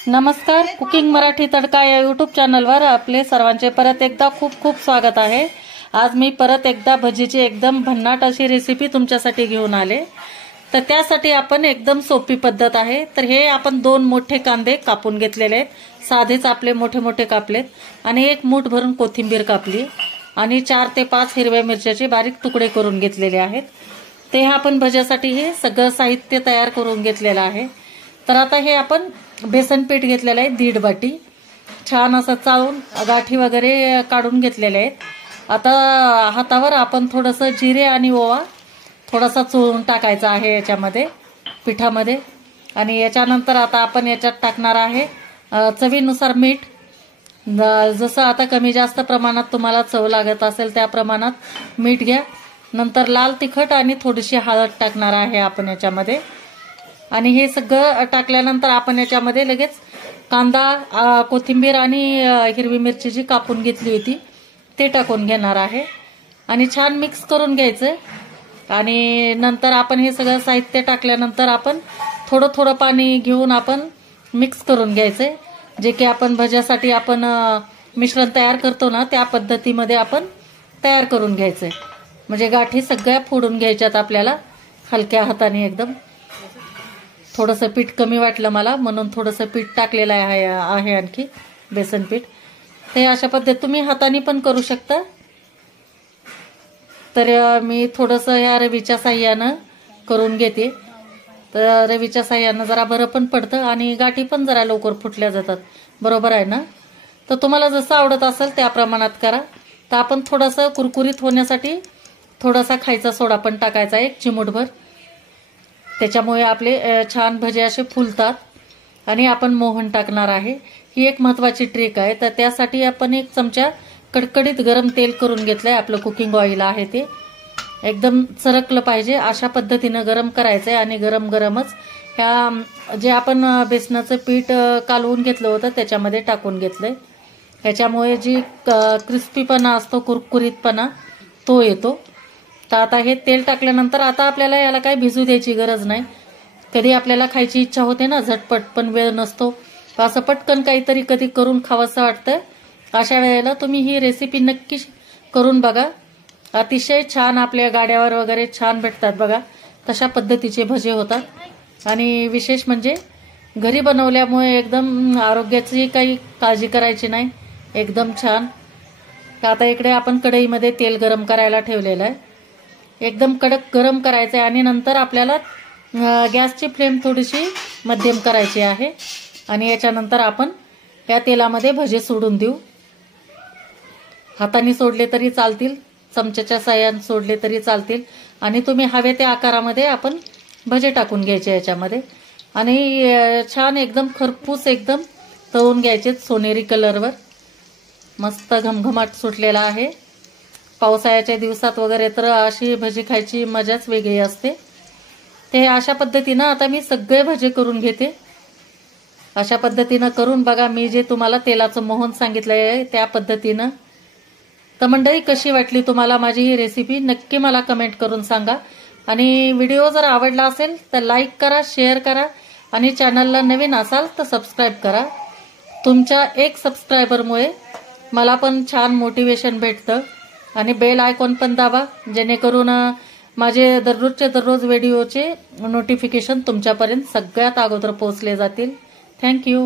नमस्कार, कुकिंग मराठी तडका या यूट्यूब चॅनलवर आपले सर्वांचे परत एकदा खूप खूप स्वागत आहे। आज मी परत एकदा भजीची एकदम भन्नाट अशी रेसिपी तुमच्यासाठी घेऊन आले। तर त्यासाठी आपण एकदम सोपी पद्धत आहे। तर हे आपण 2 मोठे कांदे कापून घेतलेले आहेत, साधेच आपले मोठे मोठे कापलेत, आणि 1 मूठ भरून कोथिंबीर कापली, आणि 4 ते 5 हिरव्या मिरच्याचे बारीक तुकडे करून घेतलेले आहेत। ते आपण भज्यासाठी हे सगळं साहित्य तयार करून घेतलेलं आहे। तर आता हे आपण बेसन पीठ घेतलेलं आहे 1.5 वाटी, छान असं चाळून गाठी वगैरे काढून घेतलेले आहेत। आता हातावर आपण थोडंसं जिरे आणि ओवा थोडासा चोळून टाकायचा आहे याच्यामध्ये पिठामध्ये, आणि याच्यानंतर आता आपण याच्यात टाकणार आहे चवीनुसार मीठ। जसं आता कमी जास्त प्रमाणात तुम्हाला चव लागत असेल त्या प्रमाणात मीठ घ्या। नंतर लाल तिखट आणि थोडीशी हळद टाकणार आहे आपण याच्यामध्ये, आणि हे सगळं टाकल्यानंतर आपण याच्यामध्ये लगेच कांदा, कोथिंबीर आणि हिरवी मिरची जी कापून घेतली होती ते टाकून घेणार आहे, आणि छान मिक्स करून घ्यायचं। आणि नंतर आपण हे सगळं साहित्य टाकल्यानंतर आपण थोडं थोडं पाणी घेऊन आपण मिक्स करून घ्यायचं, जे की आपण भज्यासाठी आपण मिश्रण तयार करतो ना त्या पद्धतीमध्ये आपण तयार करून घ्यायचं, म्हणजे गाठी सगळ्या फोडून घ्यायच्यात आपल्याला हलक्या हाताने एकदम। थोडंसं पीठ कमी वाटलं मला म्हणून थोडंसं पीठ टाकलेलं आहे आणखी बेसन पीठ। ते अशा पद्धतीने तुम्ही हाताने पण करू शकता। तर मी थोडंसं या रवीच्या साह्यानं करून घेते, तर रवीच्या साह्यानं जरा बरं पण पडतं आणि गाठी पण जरा लवकर फुटल्या जातात, बरोबर आहे ना। तर तुम्हाला जसं आवडत असेल त्या प्रमाणात करा। तर आपण थोडंसं कुरकुरीत होण्यासाठी थोडासा खायचा सोडा पण टाकायचा, 1 चिमूटभर, त्याच्यामुळे आपले छान भजे असे फुलतात। आणि आपण मोहन टाकणार आहे, ही एक महत्त्वाची ट्रिक आहे। तर त्यासाठी आपण 1 चमचा कडकडीत गरम तेल करून घेतलंय, आपलं कुकिंग ऑइल आहे ते एकदम चरकलं पाहिजे अशा पद्धतीनं गरम करायचंय, आणि गरम गरमच ह्या जे आपण बेसनाचं पीठ कालवून घेतलं होतं त्याच्यामध्ये टाकून घेतलंय। ह्याच्यामुळे जी क्रिस्पीपणा असतो, कुरकुरीतपणा तो येतो। तर आता हे तेल टाकल्यानंतर आता आपल्याला याला काही भिजू द्यायची गरज नाही। कधी आपल्याला खायची इच्छा होते ना झटपट, पण वेळ नसतो, असं पटकन काहीतरी कधी करून खावंसं वाटतं, अशा वेळेला तुम्ही ही रेसिपी नक्की करून बघा। अतिशय छान आपल्या गाड्यावर वगैरे छान भेटतात बघा, तशा पद्धतीचे भजे होतात। आणि विशेष म्हणजे घरी बनवल्यामुळे एकदम आरोग्याची काही काळजी करायची नाही, एकदम छान। आता इकडे आपण कढईमध्ये तेल गरम करायला ठेवलेलं आहे, एकदम कडक गरम करायचं आहे, आणि नंतर आपल्याला गॅसची फ्लेम थोडीशी मध्यम करायची आहे, आणि याच्यानंतर आपण या तेलामध्ये भजे सोडून देऊ। हाताने सोडले तरी चालतील, चमच्याच्या साह्याने सोडले तरी चालतील, आणि तुम्ही हवे त्या आकारामध्ये आपण भजे टाकून घ्यायचे याच्यामध्ये, आणि छान एकदम खरपूस एकदम तळून घ्यायचे सोनेरी कलरवर। मस्त घमघमाट सुटलेला आहे। पावसाळ्याच्या दिवसात वगैरे तर अशी भजी खायची मजाच वेगळी असते। ते अशा पद्धतीनं आता मी सगळे भजे करून घेते, अशा पद्धतीनं करून बघा। मी जे तुम्हाला तेलाचं मोहन सांगितलंय त्या पद्धतीनं। तर मंडळी, कशी वाटली तुम्हाला माझी ही रेसिपी नक्की मला कमेंट करून सांगा, आणि व्हिडिओ जर आवडला असेल तर लाईक करा, शेअर करा, आणि चॅनलला नवीन असाल तर सबस्क्राईब करा। तुमच्या 1 सबस्क्रायबरमुळे मला पण छान मोटिवेशन भेटतं, आणि बेल आयकॉन पण दाबा, जेणेकरून माझे दररोजचे दररोज व्हिडिओचे नोटिफिकेशन तुमच्यापर्यंत सगळ्यात अगोदर पोहोचले जातील। थँक्यू।